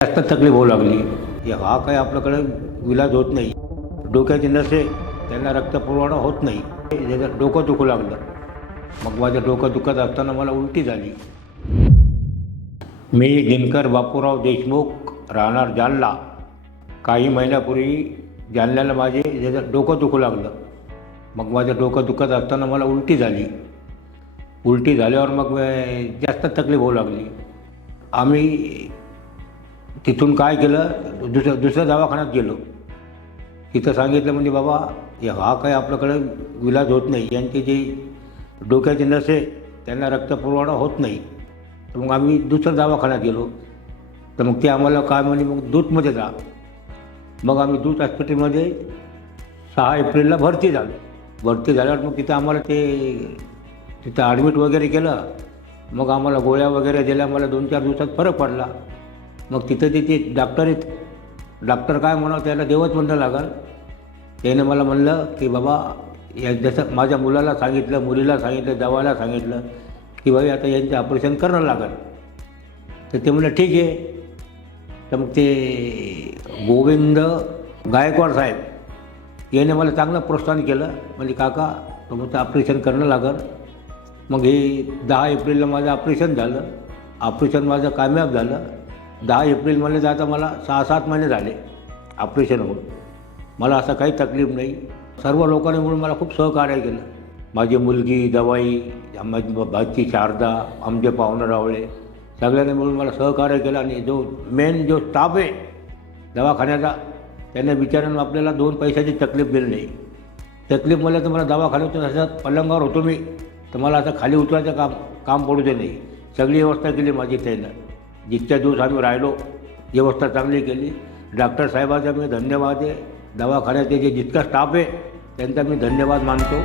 जास्त तकलीफ होऊ लागली. हा काही आपल्याकडे विलाज होत नाही. डोक्याची नसे त्यांना रक्तपुरवठा होत नाही. डोकं दुखू लागलं मग माझं डोकं दुखत असताना मला उलटी झाली. मी दिनकर बापूराव देशमुख राहणार जालना. काही महिन्यापूर्वी जालन्याला माझे त्याचं डोकं दुखू लागलं मग माझं डोकं दुखत असताना मला उलटी झाली. उलटी झाल्यावर मग जास्त तकलीफ होऊ लागली. आम्ही तिथून काय केलं? दुसऱ्या दुसऱ्या दवाखान्यात गेलो. तिथं सांगितलं म्हणजे बाबा या हा काही आपल्याकडे विलाज होत नाही. यांचे जे डोक्याचे नसे त्यांना रक्तपुरवठा होत नाही. तर मग आम्ही दुसऱ्या दवाखान्यात गेलो. तर मग ते आम्हाला काय म्हणे मग दूधमध्ये जा. मग आम्ही दूध हॉस्पिटलमध्ये सहा एप्रिलला भरती झालो. भरती झाल्यावर मग तिथं आम्हाला ते तिथं ॲडमिट वगैरे केलं. मग आम्हाला गोळ्या वगैरे दिल्या. मला दोन चार दिवसात फरक पडला. मग तिथं तिथे डॉक्टर आहेत डॉक्टर काय म्हणावं त्याला देवच म्हणणं लागल. त्याने मला म्हणलं की बाबा या जसं माझ्या मुलाला सांगितलं मुलीला सांगितलं जावाला सांगितलं की बाई आता यांचं ऑपरेशन करणं लागल. तर ते म्हणलं ठीक आहे. तर मग ते गोविंद गायकवाड साहेब याने मला चांगलं प्रोत्साहन केलं. म्हणजे काका तुमचं ऑपरेशन करणं लागल. मग हे दहा एप्रिलला माझं ऑपरेशन झालं. ऑपरेशन माझं कामयाब झालं. दहा एप्रिलमध्ये जाता मला सहा सात महिने झाले ऑपरेशन होऊन. मला असं काही तकलीफ नाही. सर्व लोकांनी मिळून मला खूप सहकार्य केलं. माझी मुलगी दवाई माझी भाची शारदा आमचे पाहुणे रावळे सगळ्यांनी मिळून मला सहकार्य केलं आणि जो मेन जो स्टाफ आहे दवाखान्याचा त्यांना विचारून आपल्याला दोन पैशाची तकलीफ दिली नाही. तकलीफ मला तर मला दवाखान्यातून असं पलंगावर होतो मी. तर मला असं खाली उतरायचं काम काम पडू दे नाही. सगळी व्यवस्था केली माझी त्यानं. जितक्या दिवस आम्ही राहिलो व्यवस्था चांगली केली. डॉक्टर साहेबाचा मी धन्यवाद आहे. दवाखान्याचे जे जितका स्टाफ आहे त्यांचा मी धन्यवाद मानतो.